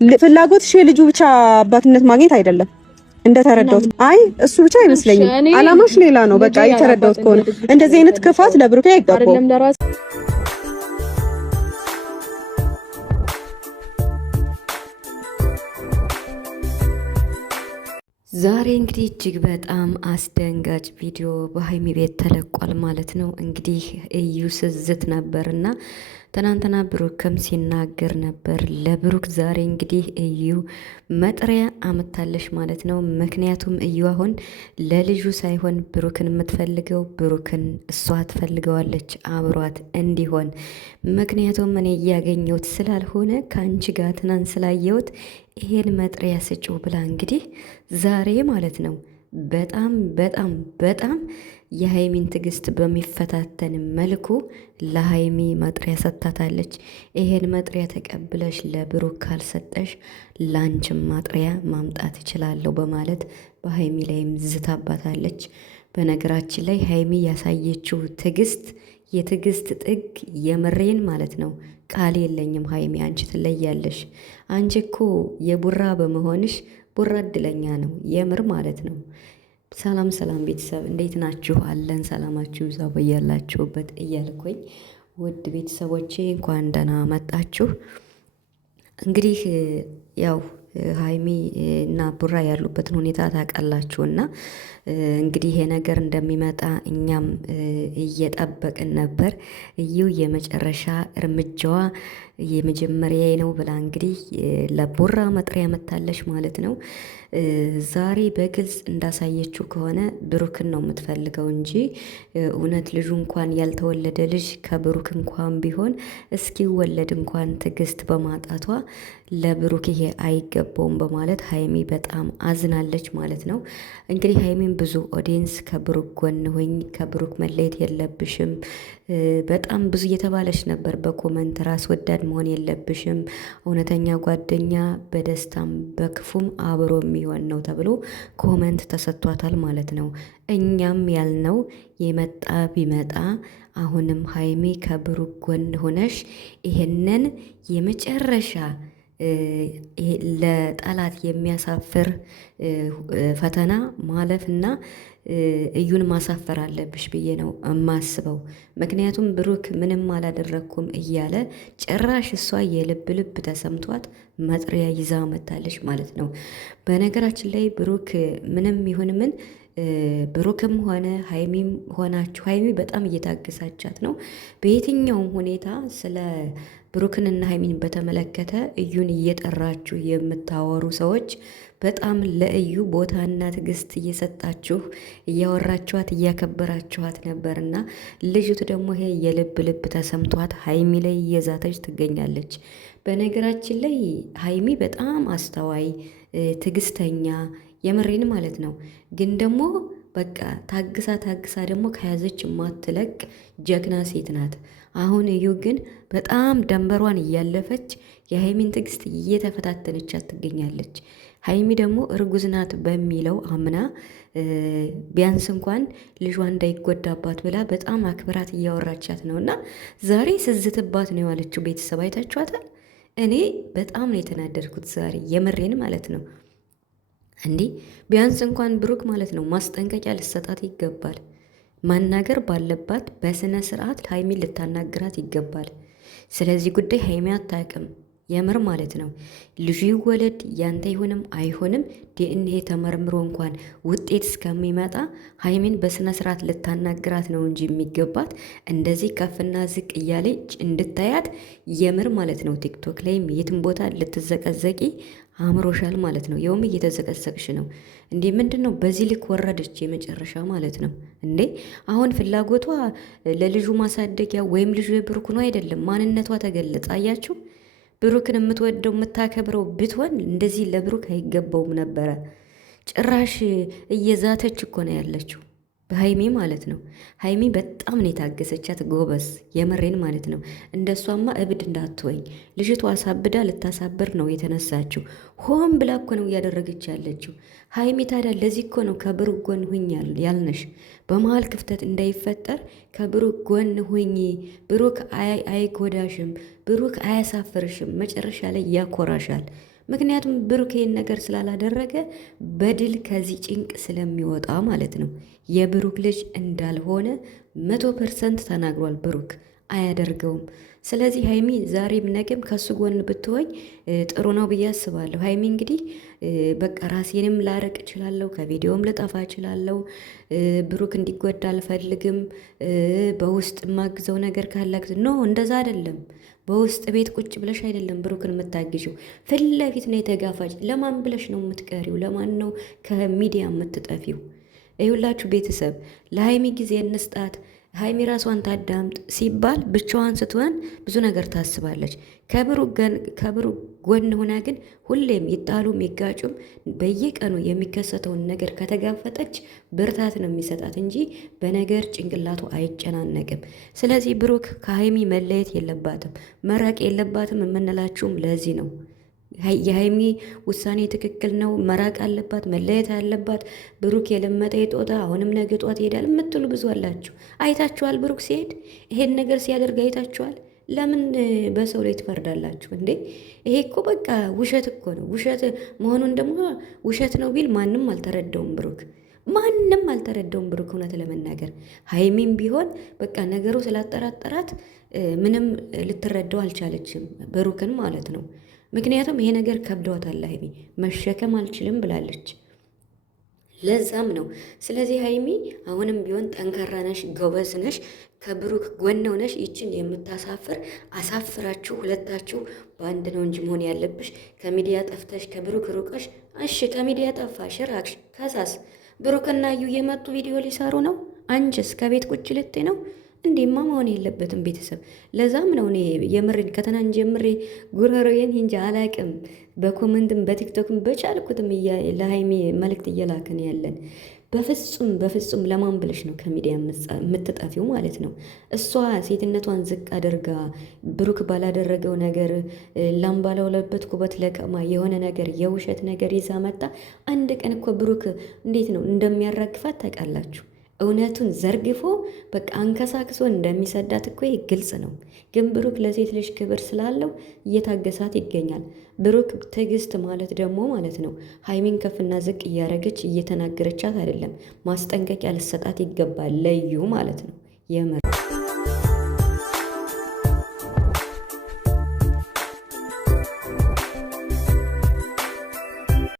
ፍላጎትሽ የልጁ ብቻ አባትነት ማግኘት አይደለም እንደተረዳሁት። አይ እሱ ብቻ አይመስለኝም፣ አላማሽ ሌላ ነው። በቃ የተረዳሁት ከሆነ እንደዚህ አይነት ክፋት ለብሩኬ አይገባውም። ዛሬ እንግዲህ እጅግ በጣም አስደንጋጭ ቪዲዮ በሀይሚ ቤት ተለቋል ማለት ነው። እንግዲህ እዩ ስዝት ነበርና ትናንትና ብሩክም ሲናገር ነበር ለብሩክ። ዛሬ እንግዲህ እዩ መጥሪያ አመታለሽ ማለት ነው። ምክንያቱም እዩ አሁን ለልጁ ሳይሆን ብሩክን የምትፈልገው ብሩክን እሷ ትፈልገዋለች አብሯት እንዲሆን። ምክንያቱም እኔ እያገኘሁት ስላልሆነ ከአንቺ ጋር ትናንት ስላየሁት ይሄን መጥሪያ ስጪው ብላ እንግዲህ ዛሬ ማለት ነው በጣም በጣም በጣም የሀይሚን ትዕግስት በሚፈታተን መልኩ ለሀይሚ መጥሪያ ሰጥታታለች። ይሄን መጥሪያ ተቀብለሽ ለብሩክ ካልሰጠሽ ላንችም መጥሪያ ማምጣት እችላለሁ በማለት በሀይሚ ላይም ዝታባታለች። በነገራችን ላይ ሀይሚ ያሳየችው ትዕግስት የትዕግስት ጥግ የምሬን ማለት ነው። ቃል የለኝም ሀይሚ፣ አንቺ ትለያለሽ። አንቺ እኮ የቡራ በመሆንሽ ቡራ እድለኛ ነው የምር ማለት ነው። ሰላም ሰላም ቤተሰብ እንዴት ናችሁ? አለን ሰላማችሁ ይብዛ በያላችሁበት እያልኩኝ ውድ ቤተሰቦቼ እንኳን ደህና መጣችሁ። እንግዲህ ያው ሀይሚ እና ቡራ ያሉበትን ሁኔታ ታውቃላችሁና እንግዲህ ይሄ ነገር እንደሚመጣ እኛም እየጠበቅን ነበር። እዩ የመጨረሻ እርምጃዋ የመጀመሪያ ነው ብላ እንግዲህ ለቡራ መጥሪያ መታለች ማለት ነው። ዛሬ በግልጽ እንዳሳየችው ከሆነ ብሩክን ነው የምትፈልገው እንጂ እውነት ልጁ እንኳን ያልተወለደ ልጅ ከብሩክ እንኳን ቢሆን እስኪወለድ እንኳን ትዕግስት በማጣቷ ለብሩክ ይሄ አይገባውም በማለት ሀይሚ በጣም አዝናለች ማለት ነው። እንግዲህ ሀይሚን ብዙ ኦዲየንስ ከብሩክ ጎን ሆኝ፣ ከብሩክ መለየት የለብሽም በጣም ብዙ እየተባለች ነበር በኮመንት። ራስ ወዳድ መሆን የለብሽም፣ እውነተኛ ጓደኛ በደስታም በክፉም አብሮ የሚሆን ነው ተብሎ ኮመንት ተሰጥቷታል ማለት ነው። እኛም ያልነው የመጣ ቢመጣ አሁንም ሀይሚ ከብሩክ ጎን ሆነሽ ይሄንን የመጨረሻ ለጠላት የሚያሳፍር ፈተና ማለፍና እዩን ማሳፈር አለብሽ ብዬ ነው የማስበው። ምክንያቱም ብሩክ ምንም አላደረግኩም እያለ ጭራሽ እሷ የልብ ልብ ተሰምቷት መጥሪያ ይዛ መታለች ማለት ነው። በነገራችን ላይ ብሩክ ምንም ይሁን ምን ብሩክም ሆነ ሀይሚም ሆናችሁ ሀይሚ በጣም እየታገሳቻት ነው በየትኛውም ሁኔታ። ስለ ብሩክንና ሀይሚን በተመለከተ እዩን እየጠራችሁ የምታወሩ ሰዎች በጣም ለእዩ ቦታና ትዕግስት እየሰጣችሁ እያወራችኋት እያከበራችኋት ነበርና ልጅቱ ደግሞ ይሄ የልብ ልብ ተሰምቷት ሀይሚ ላይ እየዛተች ትገኛለች። በነገራችን ላይ ሀይሚ በጣም አስተዋይ ትዕግስተኛ የምሬን ማለት ነው። ግን ደግሞ በቃ ታግሳ ታግሳ ደግሞ ከያዘች ማትለቅ ጀግና ሴት ናት። አሁን እዩ ግን በጣም ደንበሯን እያለፈች የሀይሚን ትዕግስት እየተፈታተነቻት ትገኛለች። ሀይሚ ደግሞ እርጉዝ ናት በሚለው አምና ቢያንስ እንኳን ልጇ እንዳይጎዳባት ብላ በጣም አክብራት እያወራቻት ነው። እና ዛሬ ስዝትባት ነው የዋለችው። ቤተሰብ አይታችኋታል። እኔ በጣም ነው የተናደድኩት ዛሬ የምሬን ማለት ነው። እንዲህ ቢያንስ እንኳን ብሩክ ማለት ነው ማስጠንቀቂያ ልሰጣት ይገባል። ማናገር ባለባት በስነ ስርዓት ሀይሚን ልታናግራት ይገባል። ስለዚህ ጉዳይ ሀይሚ አታውቅም የምር ማለት ነው። ልጁ ይወለድ ያንተ ይሁንም አይሆንም ዲኤንኤ ተመርምሮ እንኳን ውጤት እስከሚመጣ ሀይሚን በስነ ስርዓት ልታናግራት ነው እንጂ የሚገባት እንደዚህ ከፍና ዝቅ እያለች እንድታያት የምር ማለት ነው። ቲክቶክ ላይም የትም ቦታ ልትዘቀዘቂ አምሮሻል ማለት ነው። የውም እየተዘቀዘቅሽ ነው እንዴ! ምንድን ነው በዚህ ልክ ወረደች የመጨረሻ ማለት ነው እንዴ! አሁን ፍላጎቷ ለልጁ ማሳደጊያ ወይም ልጁ የብሩክ ነው አይደለም፣ ማንነቷ ተገለጸ። አያችሁ? ብሩክን የምትወደው የምታከብረው ብትሆን እንደዚህ ለብሩክ አይገባውም ነበረ። ጭራሽ እየዛተች እኮ ነው ያለችው በሀይሚ ማለት ነው። ሀይሚ በጣም ነው የታገሰቻት ጎበዝ፣ የምሬን ማለት ነው። እንደሷማ እብድ እንዳትወኝ ልጅቷ አሳብዳ ልታሳብር ነው የተነሳችው። ሆን ብላ እኮ ነው እያደረገች ያለችው ሀይሚ። ታዲያ ለዚህ እኮ ነው ከብሩክ ጎን ሁኝ ያልነሽ፣ በመሀል ክፍተት እንዳይፈጠር ከብሩክ ጎን ሁኝ። ብሩክ አይጎዳሽም፣ ብሩክ አያሳፍርሽም፣ መጨረሻ ላይ ያኮራሻል። ምክንያቱም ብሩክ ይሄን ነገር ስላላደረገ በድል ከዚህ ጭንቅ ስለሚወጣ ማለት ነው። የብሩክ ልጅ እንዳልሆነ 100% ተናግሯል። ብሩክ አያደርገውም። ስለዚህ ሀይሚ ዛሬም ነገም ከሱ ጎን ብትሆኝ ጥሩ ነው ብዬ አስባለሁ። ሀይሚ እንግዲህ በቃ ራሴንም ላረቅ እችላለሁ፣ ከቪዲዮም ልጠፋ እችላለሁ፣ ብሩክ እንዲጎዳ አልፈልግም፣ በውስጥ የማግዘው ነገር ካላግዝ ኖ፣ እንደዛ አይደለም። በውስጥ ቤት ቁጭ ብለሽ አይደለም ብሩክን የምታግዥው፣ ፊት ለፊት ነው የተጋፋጭ። ለማን ብለሽ ነው የምትቀሪው? ለማን ነው ከሚዲያ የምትጠፊው? ይሁላችሁ ቤተሰብ ለሀይሚ ጊዜ እንስጣት። ሀይሚ ራሷን ታዳምጥ ሲባል ብቻዋን ስትሆን ብዙ ነገር ታስባለች። ከብሩክ ጎን ሆና ግን ሁሌም ይጣሉም ይጋጩም በየቀኑ የሚከሰተውን ነገር ከተጋፈጠች ብርታት ነው የሚሰጣት እንጂ በነገር ጭንቅላቱ አይጨናነቅም። ስለዚህ ብሩክ ከሀይሚ መለየት የለባትም መራቅ የለባትም የምንላችሁም ለዚህ ነው። የሀይሚ ውሳኔ ትክክል ነው። መራቅ አለባት፣ መለየት አለባት። ብሩክ የለመጠ የጦጣ አሁንም ነገ ጧት ይሄዳል የምትሉ ብዙ አላችሁ። አይታችኋል? ብሩክ ሲሄድ ይሄን ነገር ሲያደርግ አይታችኋል? ለምን በሰው ላይ ትፈርዳላችሁ እንዴ? ይሄ እኮ በቃ ውሸት እኮ ነው። ውሸት መሆኑን ደግሞ ውሸት ነው ቢል ማንም አልተረዳውም። ብሩክ ማንም አልተረዳውም። ብሩክ እውነት ለመናገር ሀይሚም ቢሆን በቃ ነገሩ ስላጠራጠራት ምንም ልትረዳው አልቻለችም፣ ብሩክን ማለት ነው። ምክንያቱም ይሄ ነገር ከብዷታል። ሀይሚ መሸከም አልችልም ብላለች። ለዛም ነው። ስለዚህ ሀይሚ አሁንም ቢሆን ጠንካራ ነሽ፣ ጎበዝ ነሽ፣ ከብሩክ ጎን ነሽ። ይችን የምታሳፍር አሳፍራችሁ ሁለታችሁ በአንድ ነው እንጂ መሆን ያለብሽ። ከሚዲያ ጠፍተሽ ከብሩክ ሩቀሽ፣ እሺ ከሚዲያ ጠፋሽ ራቅሽ። ከዛስ ብሩክና እዩ የመጡ ቪዲዮ ሊሰሩ ነው። አንቺስ ከቤት ቁጭ ልትይ ነው? እንዴማ መሆን የለበትም ቤተሰብ። ለዛም ነው እኔ የምሬን ከተናን ጀምሬ ጉረሮዬን እንጂ አላቅም። በኮመንትም በቲክቶክም በቻልኩትም ለሀይሚ መልእክት እየላክን ያለን በፍጹም ለማን ብለሽ ነው ከሚዲያ የምትጠፊው ማለት ነው? እሷ ሴትነቷን ዝቅ አድርጋ ብሩክ ባላደረገው ነገር ላም ባልዋለበት ኩበት ለቀማ የሆነ ነገር የውሸት ነገር ይዛ መጣ። አንድ ቀን እኮ ብሩክ እንዴት ነው እንደሚያራግፋት ታውቃላችሁ? እውነቱን ዘርግፎ በቃ አንከሳክሶ እንደሚሰዳት እኮ ግልጽ ነው። ግን ብሩክ ለሴት ልጅ ክብር ስላለው እየታገሳት ይገኛል። ብሩክ ትዕግስት ማለት ደግሞ ማለት ነው ሀይሚን ከፍና ዝቅ እያረገች እየተናገረቻት አይደለም፣ ማስጠንቀቂያ ልሰጣት ይገባል። ለዩ ማለት ነው የምር